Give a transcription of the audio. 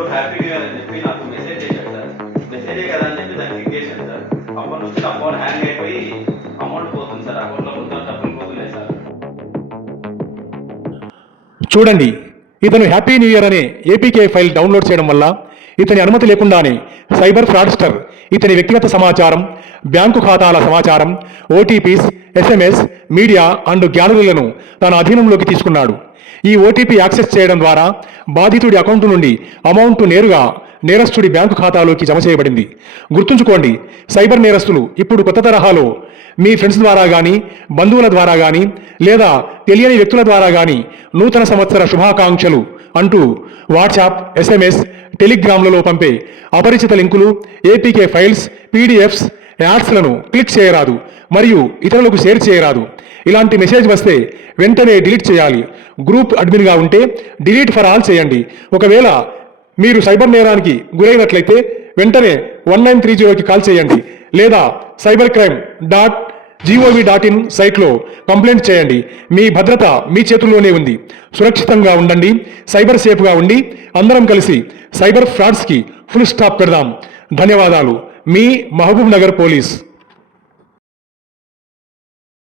Bro happy new year అని చెప్పి నాకు మెసేజ్ చేశాడు సార్. మెసేజే కదా అని చెప్పి దాన్ని క్లిక్ చేశాను సార్. అప్పటి నుంచి నా ఫోన్ హ్యాంగ్ అయిపోయి అమౌంట్ పోతుంది సార్. అకౌంట్లో మొత్తం డబ్బులు పోతున్నాయి సార్. చూడండి, ఇతను హ్యాపీ న్యూ ఇయర్ అనే ఏపీకే ఫైల్ డౌన్లోడ్ చేయడం వల్ల ఇతని అనుమతి లేకుండానే సైబర్ ఫ్రాడ్స్టర్ ఇతని వ్యక్తిగత సమాచారం, బ్యాంకు ఖాతాల సమాచారం, ఓటీపీస్, ఎస్ఎంఎస్, మీడియా అండ్ గ్యాలరీలను తన అధీనంలోకి తీసుకున్నాడు. ఈ ఓటీపీ యాక్సెస్ చేయడం ద్వారా బాధితుడి అకౌంట్ నుండి అమౌంట్ నేరుగా నేరస్తుడి బ్యాంకు ఖాతాలోకి జమ చేయబడింది. గుర్తుంచుకోండి, సైబర్ నేరస్తులు ఇప్పుడు కొత్త తరహాలో మీ ఫ్రెండ్స్ ద్వారా కానీ, బంధువుల ద్వారా కానీ, లేదా తెలియని వ్యక్తుల ద్వారా కానీ నూతన సంవత్సర శుభాకాంక్షలు అంటూ వాట్సాప్, ఎస్ఎంఎస్, టెలిగ్రామ్లలో పంపే అపరిచిత లింకులు, ఏపీకే ఫైల్స్, పీడిఎఫ్స్, యాడ్స్లను క్లిక్ చేయరాదు మరియు ఇతరులకు షేర్ చేయరాదు. ఇలాంటి మెసేజ్ వస్తే వెంటనే డిలీట్ చేయాలి. గ్రూప్ అడ్మిన్గా ఉంటే డిలీట్ ఫర్ ఆల్ చేయండి. ఒకవేళ మీరు సైబర్ నేరానికి గురైనట్లయితే వెంటనే 1930కి కాల్ చేయండి లేదా cybercrime.gov.in సైట్లో కంప్లైంట్ చేయండి. మీ భద్రత మీ చేతుల్లోనే ఉంది. సురక్షితంగా ఉండండి, సైబర్ సేఫ్గా ఉండి అందరం కలిసి సైబర్ ఫ్రాడ్స్కి ఫుల్ స్టాప్ పెడదాం. ధన్యవాదాలు. మీ మహబూబ్ నగర్ పోలీస్.